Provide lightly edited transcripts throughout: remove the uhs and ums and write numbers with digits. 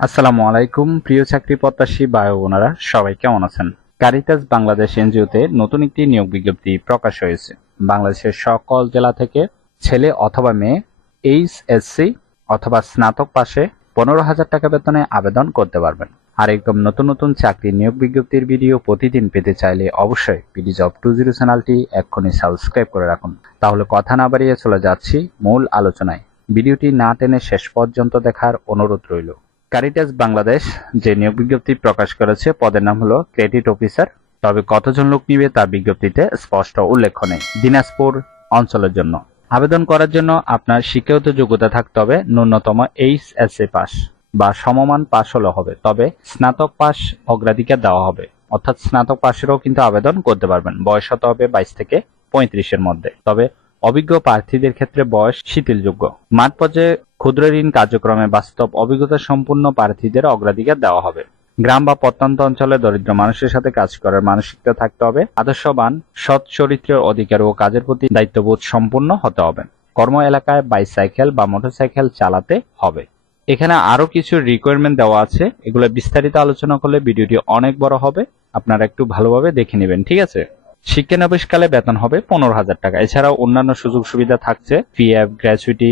আসসালামু আলাইকুম প্রিয় চাকরি প্রত্যাশী ভাই ও বোনেরা, সবাই কেমন আছেন? কারিতাস বাংলাদেশ এনজিওতে নতুন একটি নিয়োগ বিজ্ঞপ্তি প্রকাশ হয়েছে। বাংলাদেশের সকল জেলা থেকে ছেলে অথবা মেয়ে এইচএসসি অথবা স্নাতক পাশে 15,000 টাকা বেতনে আবেদন করতে পারবেন। আর একদম নতুন নতুন চাকরি নিয়োগ বিজ্ঞপ্তির ভিডিও প্রতিদিন পেতে চাইলে অবশ্যই পিডি জব 20 চ্যানেলটি এক্ষুনি সাবস্ক্রাইব করে রাখুন। তাহলে কথা না বাড়িয়ে চলে যাচ্ছি মূল আলোচনায়। ভিডিওটি না টেনে শেষ পর্যন্ত দেখার অনুরোধ রইল। কারিটাস বাংলাদেশ যে নিয়োগ বিজ্ঞপ্তি প্রকাশ করেছে পদের নাম হলো ক্রেডিট অফিসার। তবে কতজন লোক নিবে তা বিজ্ঞপ্তিতে স্পষ্ট উল্লেখ নেই। দিনাজপুর অঞ্চলের জন্য আবেদন করার জন্য আপনার শিক্ষাগত যোগ্যতা থাকতে হবে ন্যূনতম এইচএসসি পাস বা সমমান পাস হলে হবে, তবে স্নাতক পাস অগ্রাধিকার দেওয়া হবে। অর্থাৎ স্নাতক পাশেরও কিন্তু আবেদন করতে পারবেন। বয়স হতে হবে 22 থেকে 35-এর মধ্যে। তবে অভিজ্ঞ প্রার্থীদের ক্ষেত্রে বয়স শিথিলযোগ্য। মাঠ পর্যায়ে ক্ষুদ্র ঋণ কার্যক্রমে বাস্তব অভিজ্ঞতা সম্পন্ন প্রার্থীদের অগ্রাধিকার দেওয়া হবে। গ্রাম বা প্রত্যন্ত অঞ্চলে দরিদ্র মানুষের সাথে কাজ করার মানসিকতা থাকতে হবে। আদর্শবান, সৎ চরিত্রের অধিকার ও কাজের প্রতি দায়িত্ববোধ সম্পন্ন হতে হবে। কর্ম এলাকায় বাইসাইকেল বা মোটরসাইকেল চালাতে হবে। এখানে আরো কিছু রিকোয়ারমেন্ট দেওয়া আছে, এগুলো বিস্তারিত আলোচনা করলে ভিডিওটি অনেক বড় হবে। আপনারা একটু ভালোভাবে দেখে নেবেন, ঠিক আছে? শিক্ষানবিশকালে বেতন হবে 15,000 টাকা। এছাড়াও অন্যান্য সুযোগ সুবিধা থাকছে PF, gratuity,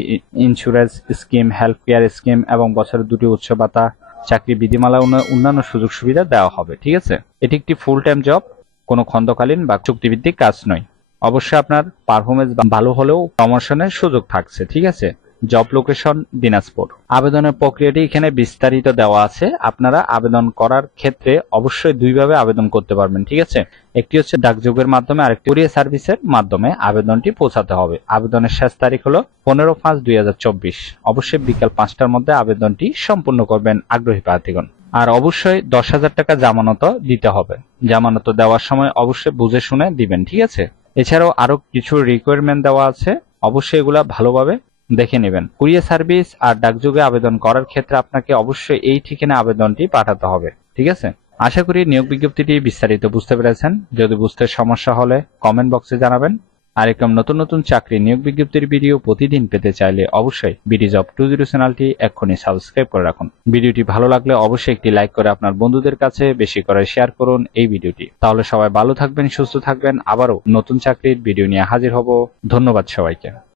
insurance scheme, health care scheme এবং বছরে 2টি উৎস ভাতা, চাকরি বিধিমালা, অন্যান্য সুযোগ সুবিধা দেওয়া হবে, ঠিক আছে? এটি একটি ফুল টাইম জব, কোনো খণ্ডকালীন বা চুক্তিভিত্তিক কাজ নয়। অবশ্যই আপনার পারফরমেন্স ভালো হলেও প্রমোশনের সুযোগ থাকছে, ঠিক আছে? Job location Dinajpur. আবেদনের প্রক্রিয়াটি এখানে বিস্তারিত দেওয়া আছে। আপনারা আবেদন করার ক্ষেত্রে অবশ্যই দুইভাবে আবেদন করতে পারবেন, ঠিক আছে? একটি হচ্ছে ডাকযোগের মাধ্যমে, আরেকটি কুরিয়ার সার্ভিসের মাধ্যমে আবেদনটি পৌঁছাতে হবে। আবেদনের শেষ তারিখ হলো 15/5/2024। অবশ্যই বিকাল 5টার মধ্যে আবেদনটি সম্পূর্ণ করবেন আগ্রহী প্রার্থীগণ। আর অবশ্যই 10,000 টাকা জামানত দিতে হবে। জামানত দেওয়ার সময় অবশ্যই বুঝে শুনে দিবেন, ঠিক আছে? এছাড়াও আরো কিছু রিকোয়ারমেন্ট দেওয়া আছে, অবশ্যই এগুলা ভালোভাবে দেখে নেবেন। কুরিয়ার সার্ভিস আর ডাকযোগে আবেদন করার ক্ষেত্রে আপনাকে অবশ্যই এই ঠিকানায় আবেদনটি পাঠাতে হবে, ঠিক আছে? আশা করি নিয়োগ বিজ্ঞপ্তিটি বিস্তারিত বুঝতে পেরেছেন। যদি বুঝতে সমস্যা হলে কমেন্ট বক্সে জানাবেন। আর এরকম নতুন নতুন চাকরি নিয়োগ বিজ্ঞপ্তির ভিডিও প্রতিদিন পেতে চাইলে অবশ্যই পিডি জব 20 চ্যানেলটি এক্ষুনি সাবস্ক্রাইব করে রাখুন। ভিডিওটি ভালো লাগলে অবশ্যই একটি লাইক করে আপনার বন্ধুদের কাছে বেশি করে শেয়ার করুন এই ভিডিওটি। তাহলে সবাই ভালো থাকবেন, সুস্থ থাকবেন। আবারও নতুন চাকরির ভিডিও নিয়ে হাজির হব। ধন্যবাদ সবাইকে।